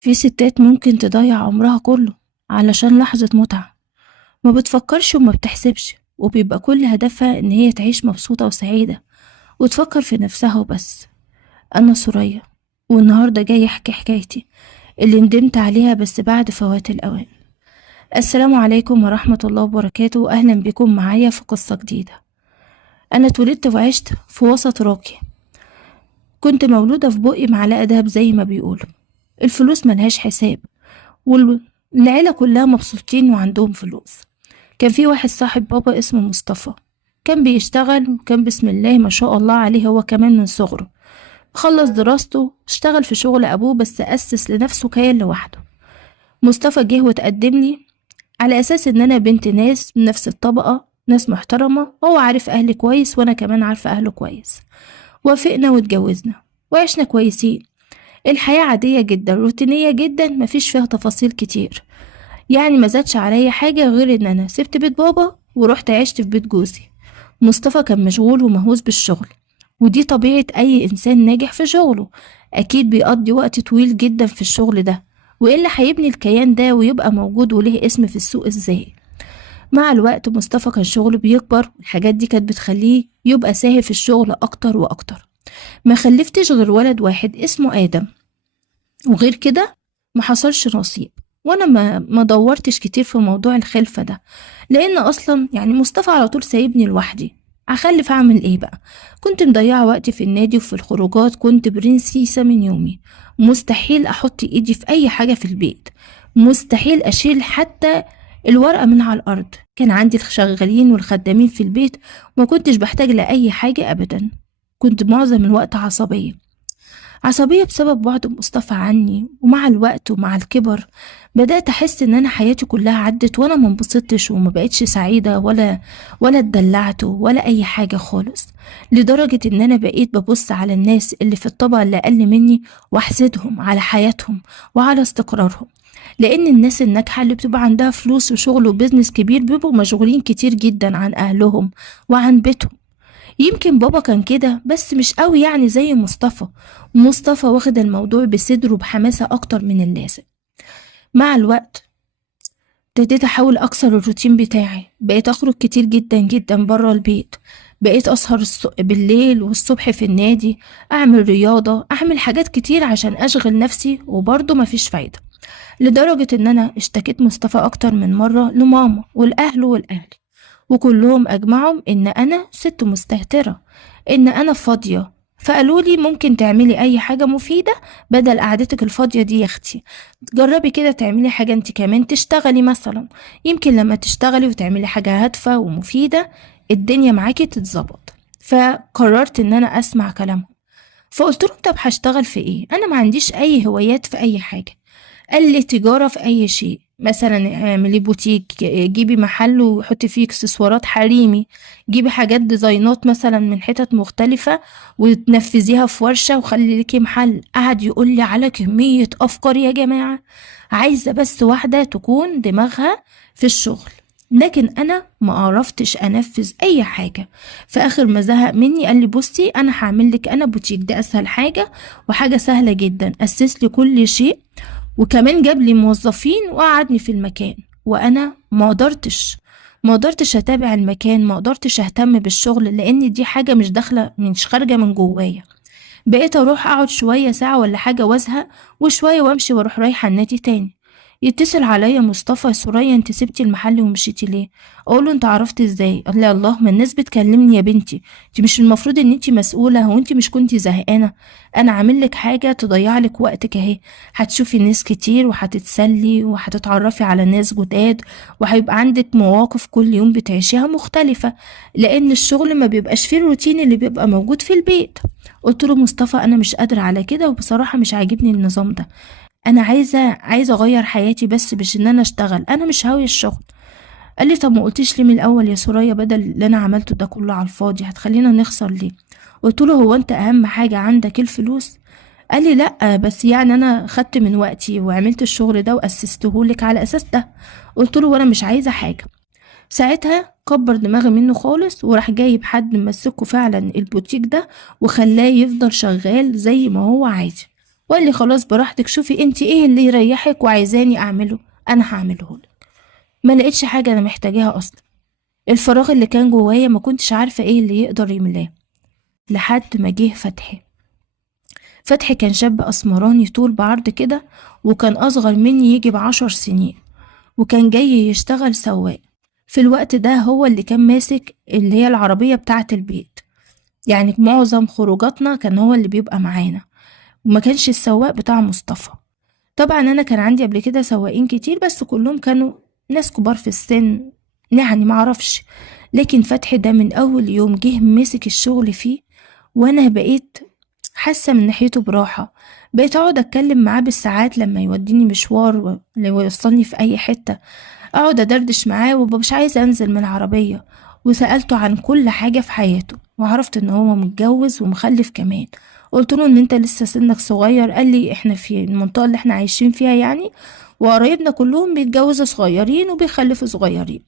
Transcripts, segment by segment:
في ستات ممكن تضيع عمرها كله علشان لحظة متعة، ما بتفكرش وما بتحسبش، وبيبقى كل هدفها إن هي تعيش مبسوطة وسعيدة وتفكر في نفسها وبس. أنا سوريا، والنهاردة جاي أحكي حكايتي اللي ندمت عليها بس بعد فوات الأوان. السلام عليكم ورحمة الله وبركاته، وأهلا بكم معايا في قصة جديدة. أنا اتولدت وعشت في وسط راقي، كنت مولودة في بقي معلقة دهب زي ما بيقولوا. الفلوس ملهاش حساب، والعيلة كلها مبسوطين وعندهم فلوس. كان في واحد صاحب بابا اسمه مصطفى، كان بيشتغل وكان بسم الله ما شاء الله عليه، هو كمان من صغره خلص دراسته اشتغل في شغل أبوه بس أسس لنفسه كيان لوحده. مصطفى جه وتقدم لي على أساس إن أنا بنت ناس من نفس الطبقة، ناس محترمة، هو عارف أهلي كويس وأنا كمان عارفة أهله كويس. وافقنا واتجوزنا وعشنا كويسين. الحياة عادية جدا، روتينية جدا، مفيش فيها تفاصيل كتير. يعني ما زادش عليا حاجة غير ان انا سبت بيت بابا ورحت عشت في بيت جوزي. مصطفى كان مشغول ومهووس بالشغل، ودي طبيعة اي انسان ناجح في شغله، اكيد بيقضي وقت طويل جدا في الشغل ده، والا هيبني الكيان ده ويبقى موجود وله اسم في السوق ازاي؟ مع الوقت مصطفى كان شغله بيكبر، والحاجات دي كانت بتخليه يبقى ساهي في الشغل اكتر واكتر. ما خلفتش غير ولد واحد اسمه آدم، وغير كده ما حصلش نصيب. وانا ما دورتش كتير في موضوع الخلفة ده، لان اصلا يعني مصطفى على طول سايبني لوحدي. اخلف اعمل ايه بقى؟ كنت مضيعة وقتي في النادي وفي الخروجات، كنت برنسيسة من يومي. مستحيل احط ايدي في اي حاجة في البيت، مستحيل اشيل حتى الورقة من على الارض. كان عندي الشغالين والخدامين في البيت، وما كنتش بحتاج لأي حاجة ابدا. كنت معظم الوقت عصبية بسبب بعد مصطفى عني. ومع الوقت ومع الكبر بدأت أحس إن أنا حياتي كلها عدت وأنا منبسطتش وما بقتش سعيدة ولا اتدلعت ولا أي حاجة خالص. لدرجة إن أنا بقيت ببص على الناس اللي في الطبقة اللي أقل مني وأحسدهم على حياتهم وعلى استقرارهم، لأن الناس الناجحة اللي بتبقى عندها فلوس وشغل وبزنس كبير بيبقوا مشغولين كتير جدا عن أهلهم وعن بيتهم. يمكن بابا كان كده بس مش قوي يعني زي مصطفى واخد الموضوع بصدره بحماسة أكتر من اللازم. مع الوقت ابتديت أحاول أكسر الروتين بتاعي، بقيت أخرج كتير جدا جدا برا البيت، بقيت أسهر بالليل والصبح في النادي، أعمل رياضة، أعمل حاجات كتير عشان أشغل نفسي، وبرضه مفيش فايدة. لدرجة إن أنا اشتكيت مصطفى أكتر من مرة لماما والأهلي، وكلهم أجمعوا إن أنا ست مستهترة، إن أنا فاضية. فقالوا لي ممكن تعملي أي حاجة مفيدة بدل قعدتك الفاضية دي يا أختي. جربي كده تعملي حاجة انت كمان، تشتغلي مثلا، يمكن لما تشتغلي وتعملي حاجة هادفة ومفيدة الدنيا معاكي تتظبط. فقررت إن أنا أسمع كلامهم. فقلت لهم طب هشتغل في إيه؟ أنا ما عنديش أي هوايات في أي حاجة. قال لي تجارة في أي شيء، مثلا اعملي بوتيك، جيبي محل وحطي فيه اكسسوارات حريمي، جيبي حاجات ديزاينات مثلا من حتت مختلفة وتنفذيها في ورشة وخلي ليكي محل. قعد يقول لي على كمية أفكار يا جماعة، عايزة بس واحدة تكون دماغها في الشغل. لكن أنا ما عرفتش أنفذ أي حاجة. في آخر ما زهق مني قال لي بصي أنا هعمل لك أنا بوتيك، ده أسهل حاجة وحاجة سهلة جدا، أسس لي كل شيء، وكمان جاب لي موظفين وقعدني في المكان. وانا ما قدرتش اتابع المكان، ما قدرتش اهتم بالشغل، لان دي حاجه مش خارجه من جوايا. بقيت اروح اقعد شويه ساعه ولا حاجه وازهق، وشويه وامشي واروح رايحه النادي تاني. يتصل عليا مصطفى: سوريا انت سبتي المحل ومشيتي ليه؟ اقوله انت عرفت ازاي؟ قال لي الله، ما الناس بتكلمني يا بنتي، انت مش المفروض ان انت مسؤوله؟ هو انت مش كنتي زهقانه؟ انا عامل لك حاجه تضيع لك وقتك اهي، هتشوفي ناس كتير وهتتسلي وهتتعرفي على ناس جداد، وهيبقى عندك مواقف كل يوم بتعيشيها مختلفه، لان الشغل ما بيبقاش فيه الروتين اللي بيبقى موجود في البيت. قلت له مصطفى انا مش قادره على كده، وبصراحه مش عاجبني النظام ده، انا عايزه اغير حياتي بس مش ان انا اشتغل، انا مش هاوي الشغل. قال لي طب ما قلتيش ليه من الاول يا سوريا؟ بدل اللي انا عملته ده كله على الفاضي هتخلينا نخسر ليه؟ قلت له هو انت اهم حاجه عندك الفلوس؟ قال لي لا، بس يعني انا خدت من وقتي وعملت الشغل ده واسسته لك على اساس ده. قلت له وانا مش عايزه حاجه. ساعتها كبر دماغي منه خالص، وراح جايب حد مسكه فعلا البوتيك ده وخلاه يفضل شغال زي ما هو عايز. وقال لي خلاص براحتك، شوفي انت ايه اللي يريحك وعايزاني اعمله انا هعمله لك. ما لقيتش حاجة انا محتاجاها اصلا. الفراغ اللي كان جوايا ما كنتش عارفة ايه اللي يقدر يملاه. لحد ما جه فتحي. فتحي كان شاب اسمراني طول بعرض كده، وكان اصغر مني يجي ب10 سنين، وكان جاي يشتغل سواق. في الوقت ده هو اللي كان ماسك اللي هي العربية بتاعة البيت، يعني معظم خروجاتنا كان هو اللي بيبقى معانا، وما كانش السواق بتاع مصطفى. طبعا انا كان عندي قبل كده سواقين كتير، بس كلهم كانوا ناس كبار في السن، يعني معرفش. لكن فتحي ده من اول يوم جه مسك الشغل فيه، وانا بقيت حاسه من ناحيته براحه. بقيت اقعد اتكلم معاه بالساعات لما يوديني مشوار لو يوصلني في اي حته، اقعد ادردش معاه ومبقاش عايزه انزل من العربيه. وسالته عن كل حاجه في حياته، وعرفت ان هو متجوز ومخلف كمان. قلت له ان انت لسه سنك صغير. قال لي احنا في المنطقه اللي احنا عايشين فيها يعني، وقرايبنا كلهم بيتجوزوا صغيرين وبيخلفوا صغيرين.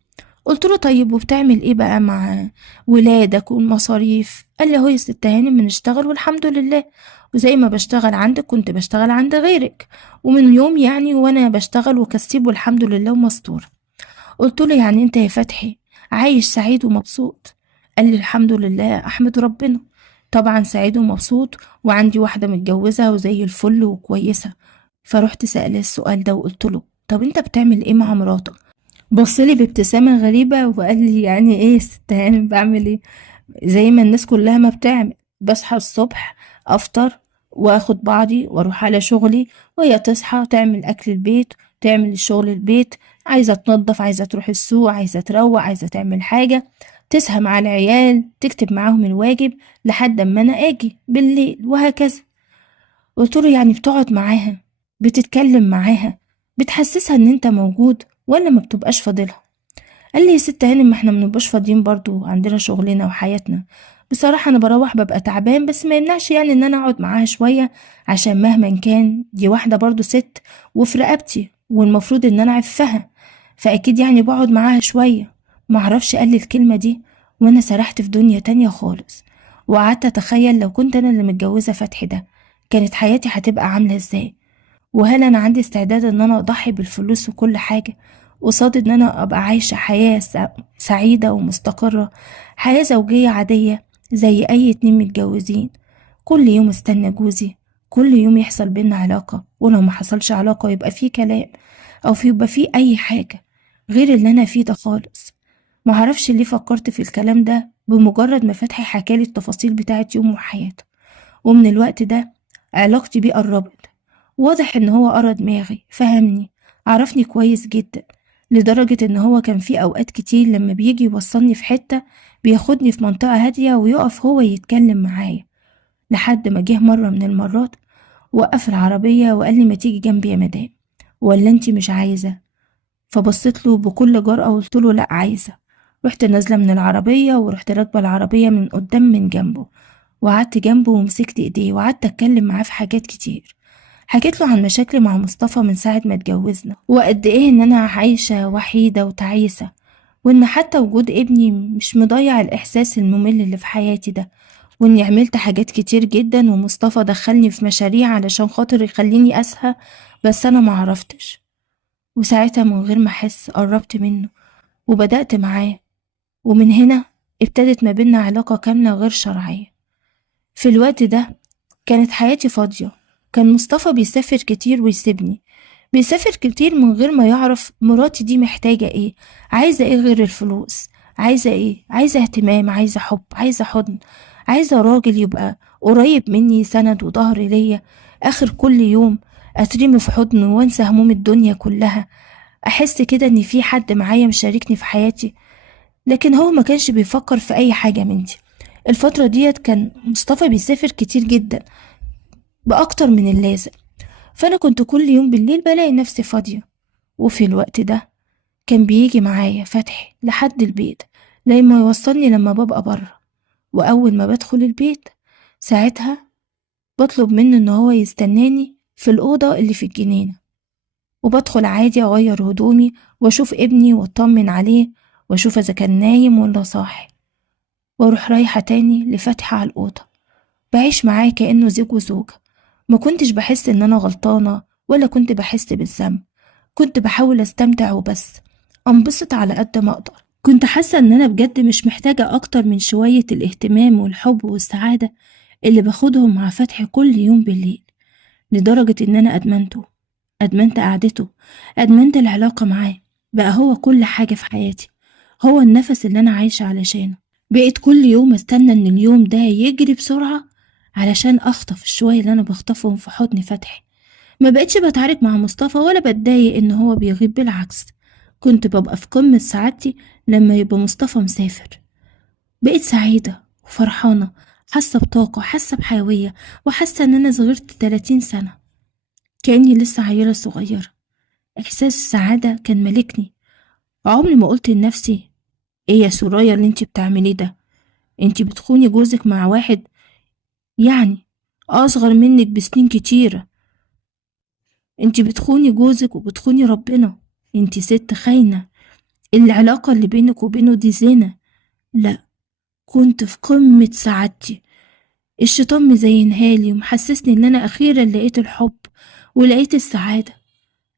قلت له طيب وبتعمل ايه بقى مع ولادك والمصاريف؟ قال لي اهو يا ست هانم بنشتغل والحمد لله، وزي ما بشتغل عندك كنت بشتغل عند غيرك، ومن يوم يعني وانا بشتغل وكسيب والحمد لله ومستور. قلت له يعني انت يا فتحي عايش سعيد ومبسوط؟ قال لي الحمد لله احمد ربنا، طبعا سعيد ومبسوط، وعندي واحدة متجوزة وزي الفل وكويسة. فرحت سأله السؤال ده وقلت له طب انت بتعمل ايه مع مراتك؟ بصلي بابتسامة غريبة وقال لي يعني ايه يا ست هانم بعمل ايه؟ زي ما الناس كلها ما بتعمل، بصحى الصبح افطر واخد بعضي واروح على شغلي، وهي تصحى تعمل اكل البيت، تعمل شغل البيت، عايزة تنظف، عايزة تروح السوق، عايزة تروق، عايزة تعمل حاجة، تسهى مع العيال، تكتب معاهم الواجب لحد اما انا اجي بالليل، وهكذا. قلت له يعني بتقعد معاها، بتتكلم معاها، بتحسسها ان انت موجود، ولا ما بتبقاش فاضلها؟ قال لي يا ست هانم ما احنا منبقاش فاضيين برضو، عندنا شغلنا وحياتنا. بصراحة انا بروح ببقى تعبان، بس ما يمنعش يعني ان انا اقعد معاها شوية، عشان مهما كان دي واحدة برضو ست وفي رقبتي، والمفروض ان انا عفها، فاكيد يعني بقعد معاها شوية. معرفش قال لي الكلمة دي وانا سرحت في دنيا تانية خالص، وقعدت اتخيل لو كنت انا اللي متجوزة فتحي ده كانت حياتي هتبقى عاملة ازاي. وهل انا عندي استعداد ان انا اضحي بالفلوس وكل حاجة قصاد ان انا ابقى عايشة حياة سعيدة ومستقرة، حياة زوجية عادية زي اي اتنين متجوزين؟ كل يوم استنى جوزي، كل يوم يحصل بينا علاقة، ولو ما حصلش علاقة يبقى فيه كلام، او يبقى فيه اي حاجة غير اللي انا فيه ده خالص. معرفش ليه فكرت في الكلام ده بمجرد ما فتحي حكالي التفاصيل بتاعت يومه وحياته. ومن الوقت ده علاقتي بيه قربت. واضح ان هو قرا دماغي، فهمني، عرفني كويس جدا، لدرجة ان هو كان في اوقات كتير لما بيجي يوصلني في حتة بياخدني في منطقة هادية ويقف هو يتكلم معايا. لحد ما جه مرة من المرات وقف العربية وقال لي ما تيجي جنبي يا مدام، ولا انتي مش عايزة؟ فبصيت له بكل جرأة وقلت له لا عايزة. رحت نازلة من العربية ورحت راكبة العربية من قدام من جنبه، وقعدت جنبه ومسكت ايديه وقعدت اتكلم معاه في حاجات كتير. حكيت له عن مشاكلي مع مصطفى من ساعة ما اتجوزنا، وقد ايه ان انا عايشة وحيدة وتعيسة، وان حتى وجود ابني مش مضيع الاحساس الممل اللي في حياتي ده، واني عملت حاجات كتير جدا ومصطفى دخلني في مشاريع علشان خاطر يخليني اسهى، بس انا معرفتش. وساعتها من غير ما احس قربت منه وبدأت معاه، ومن هنا ابتدت ما بينا علاقة كاملة غير شرعية. في الوقت ده كانت حياتي فاضية. كان مصطفى بيسافر كتير ويسيبني، بيسافر كتير من غير ما يعرف مراتي دي محتاجة ايه، عايزة ايه غير الفلوس، عايزة ايه؟ عايزة اهتمام، عايزة حب، عايزة حضن، عايزة راجل يبقى قريب مني، سند وظهر ليا، اخر كل يوم اترمي في حضنه وانسى هموم الدنيا كلها، احس كده ان في حد معايا مشاركني في حياتي. لكن هو ما كانش بيفكر في اي حاجة من دي. الفترة ديت كان مصطفى بيسافر كتير جدا بأكتر من اللازم، فأنا كنت كل يوم بالليل بلاقي نفسي فاضية. وفي الوقت ده كان بيجي معايا فتحي لحد البيت لما يوصلني لما ببقى بره. وأول ما بدخل البيت ساعتها بطلب منه إن هو يستناني في الأوضة اللي في الجنينة، وبدخل عادي أغير هدومي وأشوف ابني وأطمن عليه وأشوف إذا كان نايم ولا صاحي، وأروح رايحة تاني لفتحي على الأوضة، بعيش معاه كأنه زوج وزوجة، ما كنتش بحس إن أنا غلطانة ولا كنت بحس بالذنب، كنت بحاول أستمتع وبس، أنبسط على قد ما أقدر. كنت حاسة إن أنا بجد مش محتاجة أكتر من شوية الاهتمام والحب والسعادة اللي باخدهم مع فتحي كل يوم بالليل، لدرجة إن أنا أدمنته، أدمنت قعدته، أدمنت العلاقة معاه. بقى هو كل حاجة في حياتي، هو النفس اللي أنا عايشة علشانه. بقيت كل يوم أستنى إن اليوم ده يجري بسرعة علشان أخطف الشوية اللي أنا بخطفهم في حضن فتحي. ما بقتش بتعارك مع مصطفى ولا بتضايق إن هو بيغيب، بالعكس كنت ببقى في قمة سعادتي لما يبقى مصطفى مسافر. بقيت سعيدة وفرحانة، حاسة بطاقة، حاسة بحيوية، وحاسة إن أنا صغرت 30 سنة، كأني لسه عيلة صغيرة. إحساس السعادة كان ملكني. عمري ما قلت لنفسي إيه يا سوريا اللي انتي بتعمليه ده، انتي بتخوني جوزك مع واحد يعني أصغر منك بسنين كتيرة، انتي بتخوني جوزك وبتخوني ربنا، انتي ست خاينة، العلاقة اللي بينك وبينه دي زنا. لا، كنت في قمة سعادتي. الشيطان مزينهالي ومحسسني ان انا اخيرا لقيت الحب ولقيت السعادة،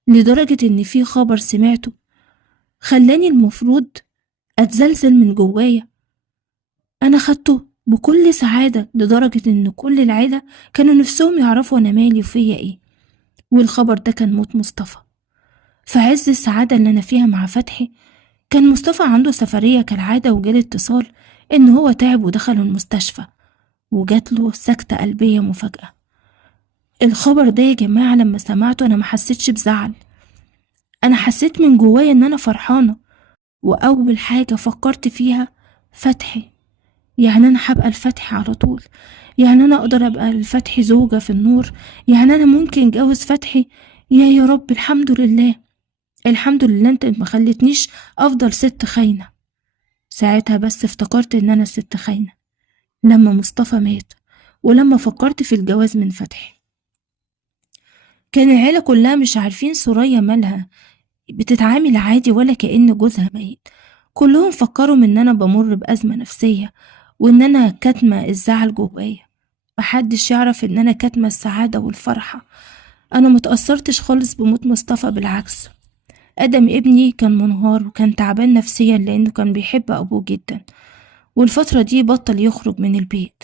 لدرجة ان في خبر سمعته خلاني المفروض اتزلزل من جوايا. انا خدته بكل سعادة لدرجة ان كل العيلة كانوا نفسهم يعرفوا انا مالي وفيا ايه، والخبر ده كان موت مصطفى. في عز السعادة اللي انا فيها مع فتحي، كان مصطفى عنده سفرية كالعادة، وجالي اتصال ان هو تعب ودخل المستشفى وجات له سكتة قلبية مفاجأة. الخبر ده يا جماعة لما سمعته أنا ما حسيتش بزعل، أنا حسيت من جوايا إن أنا فرحانة. وأول حاجة فكرت فيها فتحي، يعني أنا هبقى الفتحي على طول، يعني أنا أقدر أبقى الفتحي زوجة في النور، يعني أنا ممكن أتجوز فتحي. يا رب، الحمد لله، الحمد لله أنت ما خلتنيش أفضل ست خاينة. ساعتها بس افتكرت إن أنا ست خاينة لما مصطفى مات، ولما فكرت في الجواز من فتحي. كان العيلة كلها مش عارفين سوريا مالها، بتتعامل عادي ولا كأن جوزها ميت. كلهم فكروا ان انا بمر بأزمة نفسية وان انا كاتمة الزعل جوايا. محدش يعرف ان انا كاتمة السعادة والفرحة. انا متأثرتش خالص بموت مصطفى، بالعكس. ادم ابني كان منهار وكان تعبان نفسيا لانه كان بيحب ابوه جدا، والفترة دي بطل يخرج من البيت،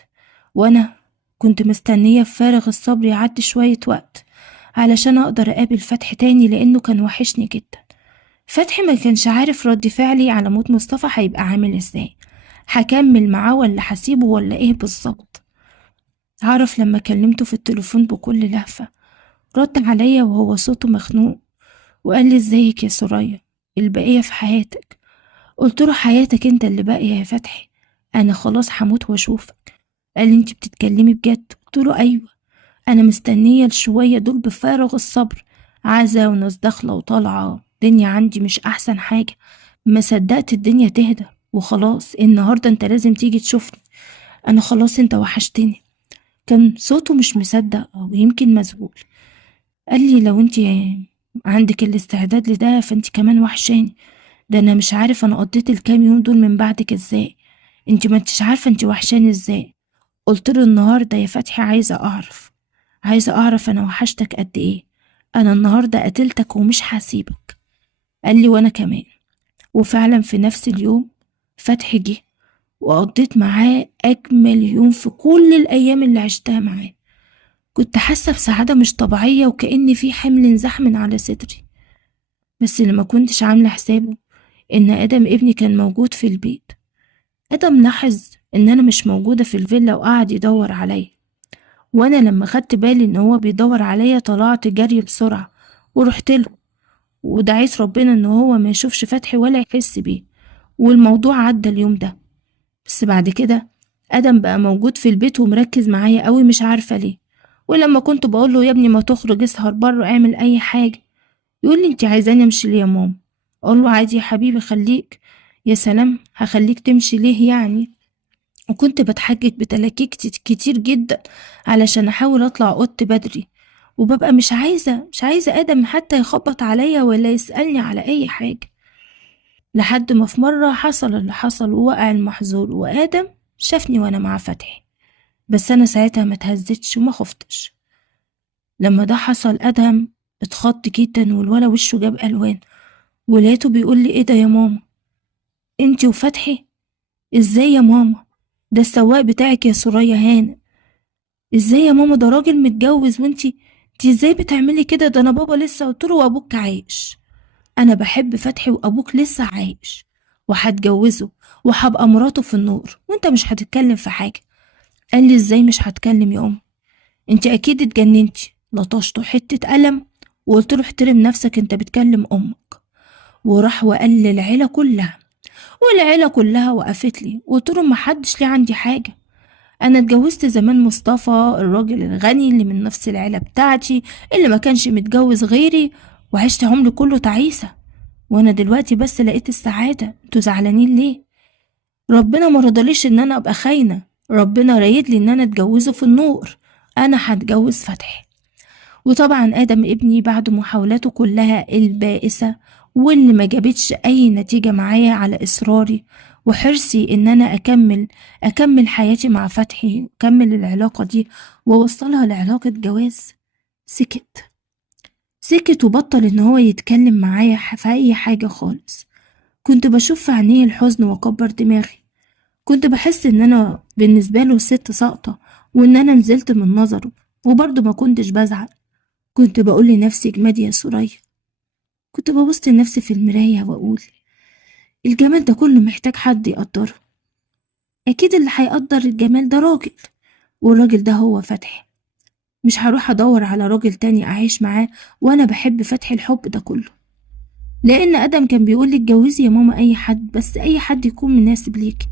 وانا كنت مستنية بفارغ الصبر يعدي شوية وقت علشان اقدر اقابل فتحي تاني لانه كان وحشني جدا. فتحي ما كانش عارف رد فعلي على موت مصطفى هيبقى عامل ازاي، هكمل معاه ولا هسيبه ولا ايه بالظبط. عرف لما كلمته في التليفون بكل لهفة، رد عليا وهو صوته مخنوق وقال لي ازيك يا سوريا، البقية في حياتك. قلت له حياتك انت اللي باقية يا فتحي، انا خلاص هموت واشوفك. قال لي انت بتتكلمي بجد؟ قلت له ايوه، انا مستنية الشوية دول بفارغ الصبر، عزا وناس داخلة وطالعة، الدنيا عندي مش احسن حاجة، ما صدقت الدنيا تهدى وخلاص النهاردة انت لازم تيجي تشوفني، انا خلاص انت وحشتني. كان صوته مش مصدق او يمكن مذهول. قال لي لو انت عندك الاستعداد لده فانت كمان وحشاني، ده انا مش عارف انا قضيت الكام يوم دول من بعدك ازاي، انت ما انتش عارفة انت وحشاني ازاي. قلت له النهاردة يا فتحي عايزة اعرف انا وحشتك قد ايه، انا النهاردة قتلتك ومش هسيبك. قال لي وانا كمان. وفعلا في نفس اليوم فتحي جه وقضيت معاه اجمل يوم في كل الايام اللي عشتها معاه. كنت حاسة بسعادة مش طبيعية وكأن في حمل انزاح من على صدري. بس اللي ما كنتش عاملة حسابه ان ادم ابني كان موجود في البيت. ادم لاحظ ان انا مش موجودة في الفيلا وقعد يدور عليا، وانا لما خدت بالي ان هو بيدور عليا طلعت جري بسرعة ورحت له، ودعيت ربنا ان هو ما يشوفش فتحي ولا يحس بيه، والموضوع عدى اليوم ده. بس بعد كده ادم بقى موجود في البيت ومركز معايا قوي، مش عارفة ليه. ولما كنت بقوله يا ابني ما تخرج اسهر بره اعمل اي حاجة، يقول لي انت عايزاني امشي ليه يا ماما؟ اقول له عادي يا حبيبي خليك. يا سلام، هخليك تمشي ليه يعني؟ وكنت بتحجج بتلاكيك كتير جدا علشان احاول اطلع اوضتي بدري، وببقى مش عايزة ادم حتى يخبط عليا ولا يسألني على اي حاجة. لحد ما في مرة حصل اللي حصل ووقع المحظور وادم شافني وانا مع فتحي. بس انا ساعتها ما اتهزتش وما خفتش، لما ده حصل ادهم اتخض جدا، والولا وشه جاب الوان، ولقيته بيقول لي: ايه ده يا ماما؟ انتي وفتحي؟ ازاي يا ماما؟ ده السواق بتاعك يا سوريا هانم. ازاي يا ماما؟ ده راجل متجوز انتي ازاي بتعملي كده؟ ده انا بابا لسه قلت له وابوك عايش. انا بحب فتحي وابوك لسه عايش، وهتجوزه وهبقى مراته في النور، وانت مش هتتكلم في حاجه. قال لي: ازاي مش هتكلم يا ام؟ انت اكيد اتجننتي. لطشته حته قلم وقلت له: احترم نفسك، انت بتكلم امك. وراح وقال للعيله كلها، والعيله كلها وقفت لي. قلت له: محدش ليه عندي حاجه، انا اتجوزت زمان مصطفى الراجل الغني اللي من نفس العيله بتاعتي، اللي ما كانش متجوز غيري، وعشت عمري كله تعيسه، وانا دلوقتي بس لقيت السعاده. انتوا زعلانين ليه؟ ربنا ما رضاليش ان انا ابقى خاينه، ربنا رايد لي ان انا اتجوزه في النور. انا هتجوز فتحي. وطبعا ادم ابني بعد محاولاته كلها البائسه واللي ما جابتش اي نتيجه معايا، على اصراري وحرصي ان انا اكمل حياتي مع فتحي، اكمل العلاقه دي واوصلها لعلاقه جواز، سكت وبطل ان هو يتكلم معايا في اي حاجه خالص. كنت بشوف في عينيه الحزن واكبر دماغي. كنت بحس ان انا بالنسبه له ست ساقطه، وان انا نزلت من نظره، وبرضه ما كنتش بزعل. كنت بقول لنفسي: اجمدي يا سوريا. كنت ببص لنفسي في المرايه واقول: الجمال ده كله محتاج حد يقدره. اكيد اللي هيقدر الجمال ده راجل، والراجل ده هو فتحي. مش هروح ادور على راجل تاني اعيش معاه وانا بحب فتحي الحب ده كله. لان ادم كان بيقول لي: اتجوزي يا ماما اي حد، بس اي حد يكون مناسب ليك.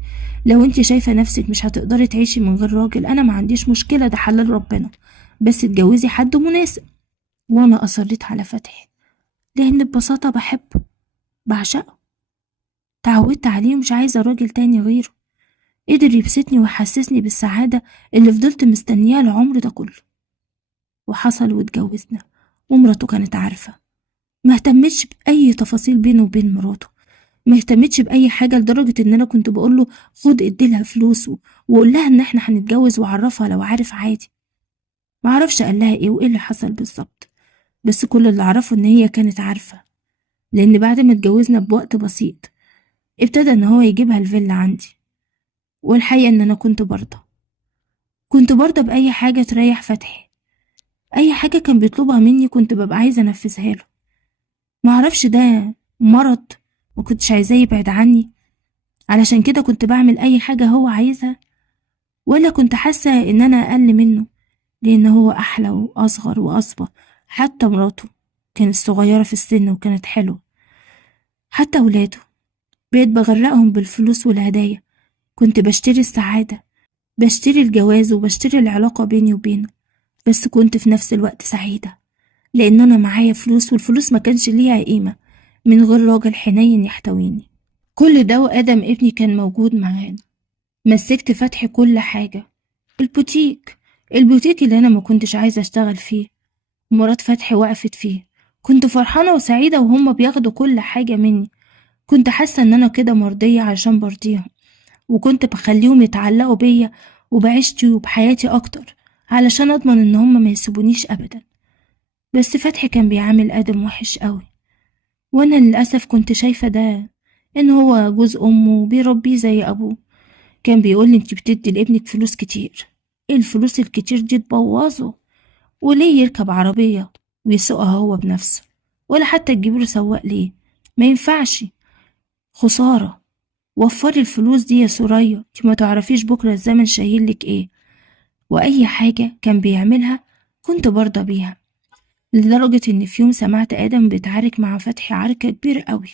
لو انت شايفه نفسك مش هتقدري تعيشي من غير راجل، انا ما عنديش مشكله، ده حلال ربنا، بس اتجوزي حد مناسب. وانا اصريت على فتحي لان ببساطه بحبه، بعشقه، تعودت عليه ومش عايزه راجل تاني غيره. قدر يبسطني ويحسسني بالسعاده اللي فضلت مستنياها العمر ده كله. وحصل واتجوزنا، ومراته كانت عارفه. ما اهتمتش باي تفاصيل بينه وبين مراته، ما اهتمتش باي حاجه، لدرجه ان انا كنت بقول له: خد اديلها فلوس وقول لها ان احنا هنتجوز، وعرفها لو عارف عادي. ما اعرفش قال لها ايه وايه اللي حصل بالظبط، بس كل اللي اعرفه ان هي كانت عارفه. لان بعد ما اتجوزنا بوقت بسيط ابتدى ان هو يجيبها الفيلا عندي. والحقيقه ان انا كنت برضه باي حاجه تريح فتحي. اي حاجه كان بيطلبها مني كنت ببقى عايزه انفذها له. ما اعرفش ده مرض، ما كنتش عايزاه يبعد عني، علشان كده كنت بعمل اي حاجه هو عايزها، ولا كنت حاسة إن أنا أقل منه، لأن هو أحلى وأصغر وأصبى. حتى مراته كانت صغيرة في السن وكانت حلوة، حتى ولاده بقيت بغرقهم بالفلوس والهدايا. كنت بشتري السعادة، بشتري الجواز وبشتري العلاقة بيني وبينه، بس كنت في نفس الوقت سعيدة لأن أنا معايا فلوس، والفلوس ما كانش ليها قيمة من غير راجل حنين يحتويني. كل ده وآدم ابني كان موجود معانا. مسكت فتحي كل حاجة. البوتيك البوتيك اللي أنا ما كنتش عايزة أشتغل فيه، مرات فتحي وقفت فيه. كنت فرحانة وسعيدة وهم بياخدوا كل حاجة مني. كنت حاسة إن أنا كده مرضية عشان برضيهم، وكنت بخليهم يتعلقوا بيا وبعيشتي وبحياتي أكتر، علشان أضمن إن هم ما يسيبونيش أبدا. بس فتحي كان بيعامل آدم وحش قوي، وأنا للأسف كنت شايفة ده، إن هو جوز أمه وبيربيه زي أبوه. كان بيقولي: انتي بتدي لابنك فلوس كتير، ايه الفلوس الكتير دي تبوظه؟ وليه يركب عربية ويسوقها هو بنفسه؟ ولا حتى تجيبله سواق ليه؟ ما ينفعش، خسارة. وفري الفلوس دي يا سوريا، انتي ما تعرفيش بكرة الزمن شايلك ايه. واي حاجة كان بيعملها كنت برضى بيها، لدرجة ان في يوم سمعت ادم بيتعارك مع فتحي عركة كبيرة قوي.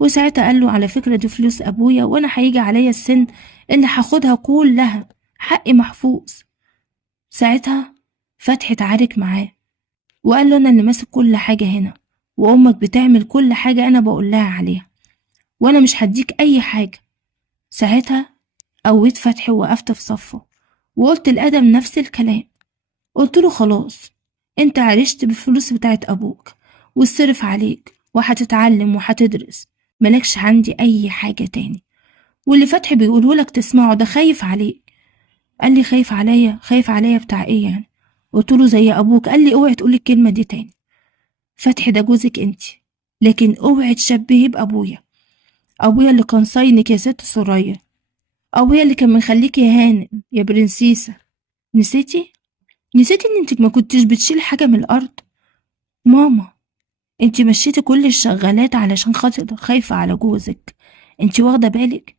وساعتها قال له: على فكرة دي فلوس ابويا، وانا هيجي عليا السن اللي هاخدها كلها، حقي محفوظ. ساعتها فتحي اتعارك معاه وقال له: انا اللي ماسك كل حاجة هنا، وامك بتعمل كل حاجة انا بقول لها عليها، وانا مش هديك اي حاجة. ساعتها قويت فتحي ووقفت في صفه، وقلت لآدم نفس الكلام. قلت له: خلاص، انت عرشت بالفلوس بتاعت ابوك والصرف عليك، وهتتعلم وهتدرس، ملكش عندي اي حاجة تاني. واللي فتحي بيقوله لك تسمعه، ده خايف عليك. قال لي: خايف عليا؟ خايف عليا بتاع ايه يعني؟ قلتله زي أبوك. قال لي اوعي تقولي الكلمة دي تاني، فتحي ده جوزك انتي، لكن اوعي تشبهيه بأبويا. أبويا اللي كان صاينك يا ست سوريا، أبويا اللي كان مخليكي يا هانم يا برنسيسة. نسيتي؟ نسيتي إن انتك ما كنتش بتشيلي حاجة من الأرض؟ ماما، انتي مشيتي كل الشغالات علشان خاطر خايفة على جوزك. انتي واخدة بالك؟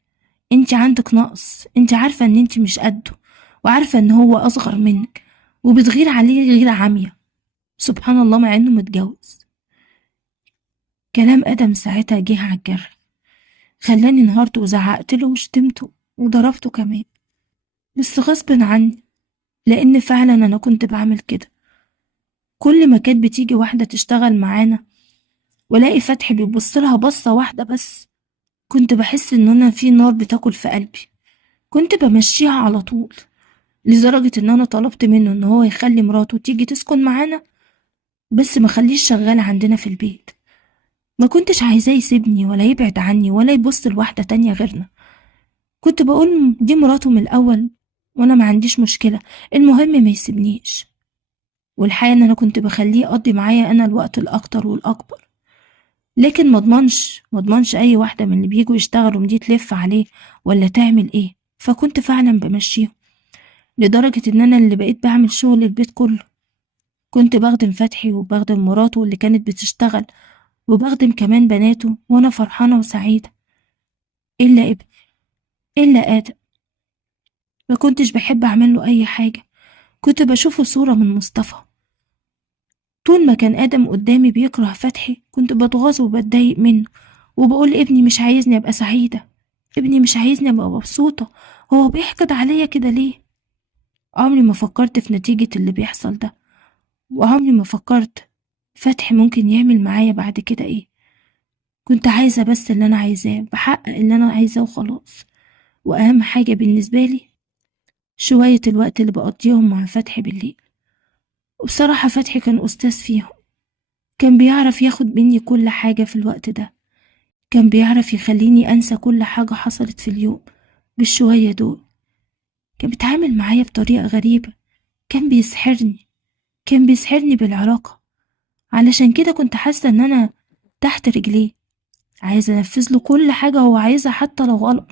انتي عندك نقص، انتي عارفة ان انتي مش قده، وعارفة ان هو أصغر منك، وبتغير عليه غيرة عامية. سبحان الله مع انه متجوز. كلام آدم ساعتها جه على الجرح، خلاني انهارت وزعقت له وشتمته وضربته كمان، بس غصب عني، لأن فعلا أنا كنت بعمل كده. كل ما كانت بتيجي واحدة تشتغل معانا ولاقي فتحي بيبصلها بصة واحدة بس، كنت بحس إن أنا في نار بتاكل في قلبي. كنت بمشيها على طول، لدرجة إن أنا طلبت منه إن هو يخلي مراته تيجي تسكن معانا، بس ما خليش شغالة عندنا في البيت. ما كنتش عايزاه يسيبني ولا يبعد عني ولا يبص لواحدة تانية غيرنا. كنت بقول دي مراته من الأول وأنا ما عنديش مشكلة، المهم ما يسيبنيش. والحقيقة إن أنا كنت بخليه يقضي معايا أنا الوقت الأكتر والأكبر، لكن مضمنش أي واحدة من اللي بيجوا يشتغلوا دي تلف عليه ولا تعمل إيه. فكنت فعلا بمشيهم، لدرجة إن أنا اللي بقيت بعمل شغل البيت كله. كنت بخدم فتحي وبخدم مراته اللي كانت بتشتغل، وبخدم كمان بناته وأنا فرحانة وسعيدة. إلا ابني، إلا آدم، ما كنتش بحب أعمل له أي حاجة. كنت بشوفه صورة من مصطفى. طول ما كان آدم قدامي بيكره فتحي كنت بتغاظ وبتضايق منه، وبقول ابني مش عايزني أبقى سعيدة، ابني مش عايزني أبقى مبسوطة، هو بيحقد عليا كده ليه؟ عمري ما فكرت في نتيجة اللي بيحصل ده، وعمري ما فكرت فتحي ممكن يعمل معايا بعد كده ايه. كنت عايزة بس اللي أنا عايزاه، بحقق اللي أنا عايزاه وخلاص. وأهم حاجة بالنسبة لي شوية الوقت اللي بقضيهم مع فتحي بالليل. وبصراحة فتحي كان أستاذ فيهم، كان بيعرف ياخد مني كل حاجة في الوقت ده، كان بيعرف يخليني أنسى كل حاجة حصلت في اليوم بالشوية دول. كان بيتعامل معايا بطريقة غريبة، كان بيسحرني، كان بيسحرني بالعلاقة. علشان كده كنت حاسة إن أنا تحت رجليه، عايزة أنفذ له كل حاجة هو عايزها، حتى لو غلط،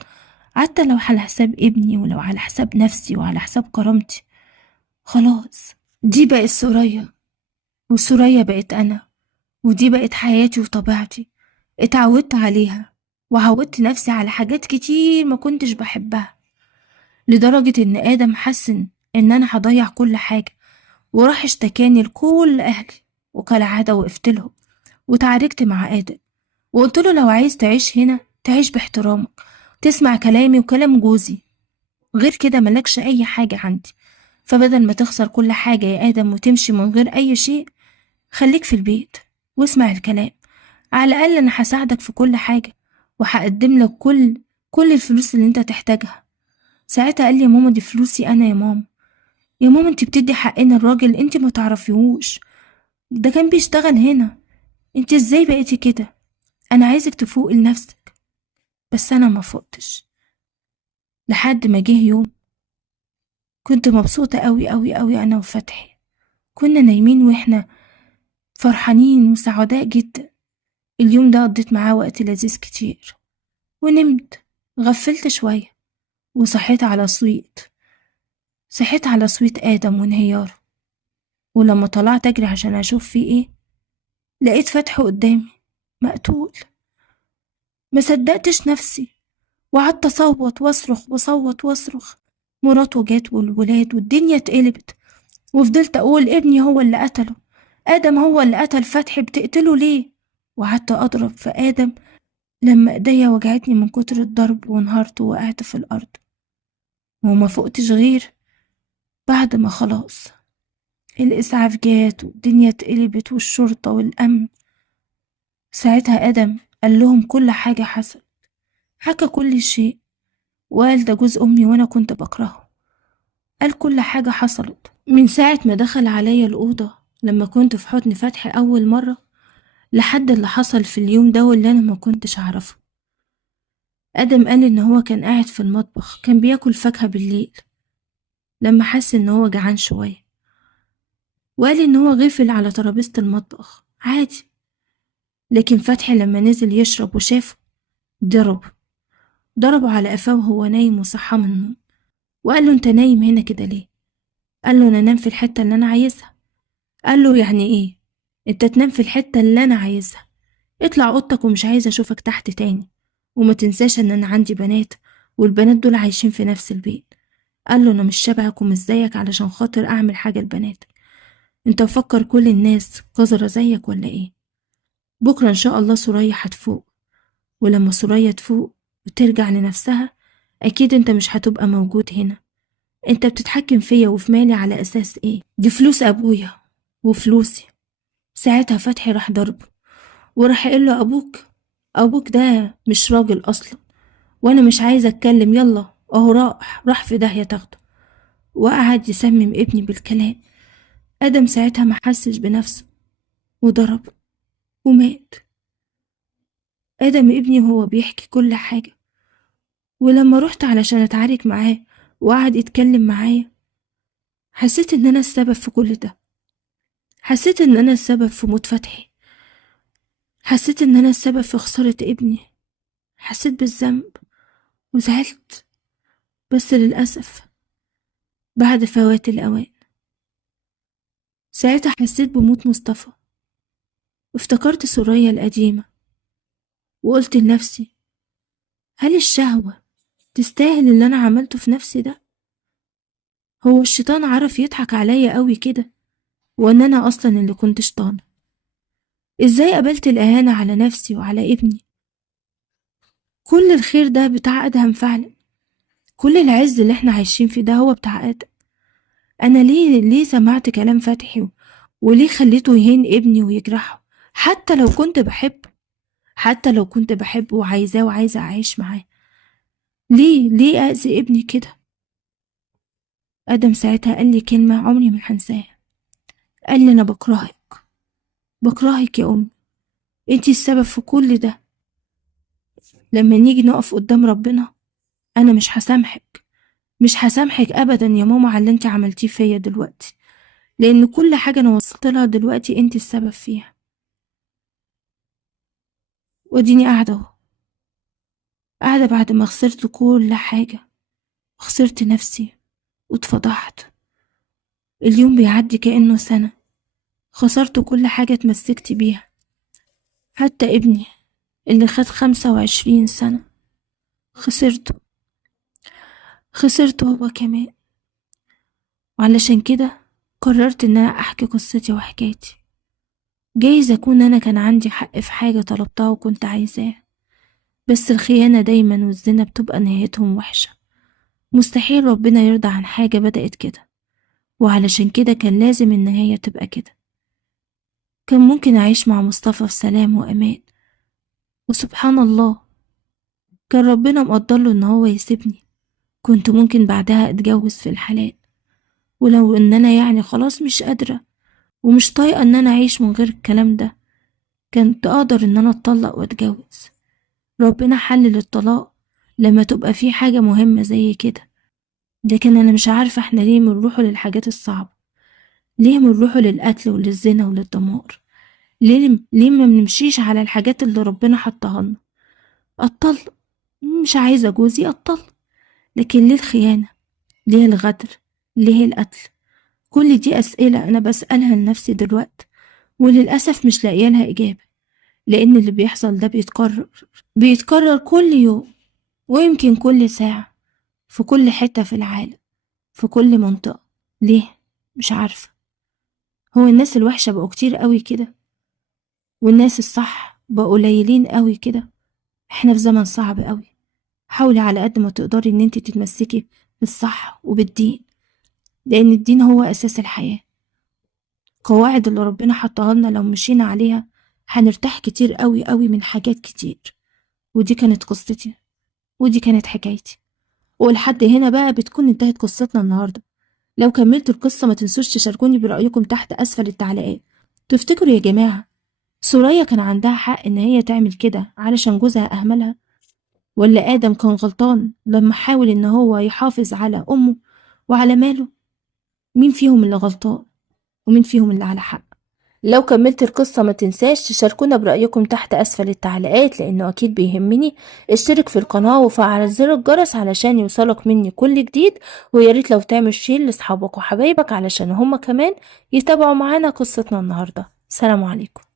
حتى لو على حساب ابني، ولو على حساب نفسي وعلى حساب كرامتي. خلاص، دي بقت سوريا، وسوريا بقت أنا، ودي بقت حياتي وطبيعتي. اتعودت عليها، وعودت نفسي على حاجات كتير ما كنتش بحبها، لدرجة إن آدم حسن إن أنا هضيع كل حاجة، وراح اشتكاني لكل أهلي. وكالعادة وقفت لهم وتعاركت مع آدم، وقلت له لو عايز تعيش هنا تعيش باحترامك، تسمع كلامي وكلام جوزي، غير كده ملكش أي حاجة عندي. فبدل ما تخسر كل حاجة يا آدم وتمشي من غير أي شيء، خليك في البيت واسمع الكلام. على الأقل أنا هساعدك في كل حاجة، وهقدم لك كل الفلوس اللي انت تحتاجها. ساعتها قال لي يا ماما دي فلوسي أنا يا ماما. يا ماما انت بتدي حقنا الراجل انت ما تعرفيهوش، ده كان بيشتغل هنا، انت ازاي بقيتي كده؟ انا عايزك تفوقي لنفسك. بس انا ما فقتش، لحد ما جه يوم كنت مبسوطة قوي قوي قوي انا وفتحي. كنا نايمين واحنا فرحانين وسعداء جدا. اليوم ده قضيت معاه وقت لذيذ كتير، ونمت، غفلت شوية وصحيت على صحيت على صويت آدم وانهياره. ولما طلعت أجري عشان أشوف فيه إيه، لقيت فتحي قدامي مقتول. ما صدقتش نفسي، وقعدت أصوت وأصرخ وأصوت وأصرخ. مراته جات والولاد والدنيا اتقلبت، وفضلت أقول ابني هو اللي قتله، آدم هو اللي قتل فتحي، بتقتله ليه؟ وقعدت أضرب في آدم لما إيديا وجعتني من كتر الضرب، وانهارت ووقعت في الأرض. وما فقتش غير بعد ما خلاص الإسعاف جات والدنيا اتقلبت والشرطة والأمن. ساعتها آدم قال لهم كل حاجة حصلت، حكى كل شيء، وقال ده جوز أمي وأنا كنت بكرهه. قال كل حاجة حصلت من ساعة ما دخل عليا الأوضة لما كنت في حضن فتحي أول مرة، لحد اللي حصل في اليوم ده واللي أنا ما كنتش أعرفه. آدم قال إن هو كان قاعد في المطبخ، كان بياكل فاكهة بالليل، لما حس إن هو جعان شوية، وقال إن هو غفل على ترابيزة المطبخ عادي. لكن فتحي لما نزل يشرب وشافه ضربه على قفاه وهو نايم وصحى من النوم، وقال له: انت نايم هنا كده ليه؟ قال له: انا انام في الحتة اللي انا عايزها. قال له: يعني ايه انت تنام في الحتة اللي انا عايزها؟ اطلع اوضتك ومش عايزة اشوفك تحت تاني، وما تنساش ان انا عندي بنات، والبنات دول عايشين في نفس البيت. قال له: انا مش شبهك ومش زيك علشان خاطر اعمل حاجة لبناتك. انت مفكر كل الناس قذرة زيك ولا ايه؟ بكرة ان شاء الله سوريا هتفوق، ولما سوريا تفوق وترجع لنفسها اكيد انت مش هتبقى موجود هنا. انت بتتحكم فيا وفي مالي على اساس ايه؟ دي فلوس ابويا وفلوسي. ساعتها فتحي راح ضربه وراح قال له: ابوك ده مش راجل اصلا، وانا مش عايزه اتكلم، يلا اهو راح في داهيه تاخده. وقعد يسمم ابني بالكلام. ادم ساعتها ما حسش بنفسه وضربه ومات. ادم ابني وهو بيحكي كل حاجه، ولما رحت علشان اتعارك معاه وقعد يتكلم معايا، حسيت ان انا السبب في كل ده. حسيت ان انا السبب في موت فتحي. حسيت ان انا السبب في خسارة ابني. حسيت بالذنب وزعلت، بس للأسف بعد فوات الأوان. ساعتها حسيت بموت مصطفى، وافتكرت سوريا القديمة، وقلت لنفسي: هل الشهوة تستاهل اللي أنا عملته في نفسي ده؟ هو الشيطان عرف يضحك عليا قوي كده، وأن أنا أصلا اللي كنت شيطانة؟ إزاي قبلت الإهانة على نفسي وعلى ابني؟ كل الخير ده بتاع أدهم فعلا. كل العز اللي احنا عايشين فيه ده هو بتاع آدم. أنا ليه سمعت كلام فتحي، وليه خليته يهين ابني ويجرحه؟ حتى لو كنت بحبه وعايزاه وعايزة أعيش معاه، ليه أذي ابني كده؟ آدم ساعتها قال لي كلمة عمري ما هنساها. قال لي: أنا بكرهك يا أمي، انتي السبب في كل ده. لما نيجي نقف قدام ربنا أنا مش هسامحك أبدا يا ماما على اللي انتي عملتيه فيا دلوقتي، لأن كل حاجة أنا وصلت لها دلوقتي انتي السبب فيها. وديني قاعدة بعد ما خسرت كل حاجة، وخسرت نفسي واتفضحت. اليوم بيعدي كأنه سنة. خسرت كل حاجة اتمسكت بيها، حتى ابني اللي خد 25 سنة خسرته. خسرته هو كمان. وعلشان كده قررت ان انا احكي قصتي وحكايتي. جايز اكون انا كان عندي حق في حاجة طلبتها وكنت عايزاها، بس الخيانة دايما والزنا بتبقى نهايتهم وحشة. مستحيل ربنا يرضى عن حاجة بدأت كده، وعلشان كده كان لازم النهاية تبقى كده. كان ممكن أعيش مع مصطفى في سلام وأمان، وسبحان الله كان ربنا مقدرله إن هو يسيبني. كنت ممكن بعدها أتجوز في الحلال، ولو إن أنا يعني خلاص مش قادرة ومش طايقة إن أنا أعيش من غير الكلام ده، كنت أقدر إن أنا أتطلق وأتجوز. ربنا حلل الطلاق لما تبقى في حاجة مهمة زي كده. لكن أنا مش عارفة إحنا ليه بنروحوا للحاجات الصعبة، ليه بنروحوا للقتل وللزنا وللدمار، ليه ما بنمشيش على الحاجات اللي ربنا حطها لنا؟ أطلق، مش عايزة جوزي أطلق، لكن ليه الخيانة؟ ليه الغدر؟ ليه القتل؟ كل دي أسئلة أنا بسألها لنفسي دلوقتي، وللأسف مش لاقيه لها إجابة، لأن اللي بيحصل ده بيتكرر كل يوم، ويمكن كل ساعة، في كل حتة في العالم، في كل منطقة. ليه؟ مش عارفة. هو الناس الوحشة بقوا كتير قوي كده، والناس الصح بقوا قليلين قوي كده؟ احنا في زمن صعب قوي. حاولي على قد ما تقدري ان انت تتمسكي بالصح وبالدين، لان الدين هو اساس الحياة. قواعد اللي ربنا حطها لنا لو مشينا عليها هنرتاح كتير قوي قوي من حاجات كتير. ودي كانت قصتي، ودي كانت حكايتي، ولحد هنا بقى بتكون انتهت قصتنا النهاردة. لو كملتوا القصة ما تنسوش تشاركوني برأيكم تحت أسفل التعليقات. تفتكروا يا جماعة سوريا كان عندها حق إن هي تعمل كده علشان جوزها أهملها، ولا آدم كان غلطان لما حاول إن هو يحافظ على أمه وعلى ماله؟ مين فيهم اللي غلطان؟ ومين فيهم اللي على حق. لو كملت القصة ما تنساش تشاركونا برأيكم تحت أسفل التعليقات لأنه أكيد بيهمني. اشترك في القناة وفعل زر الجرس علشان يوصلك مني كل جديد، وياريت لو تعمل شير لأصحابك وحبايبك علشان هما كمان يتابعوا معانا قصتنا النهاردة. سلام عليكم.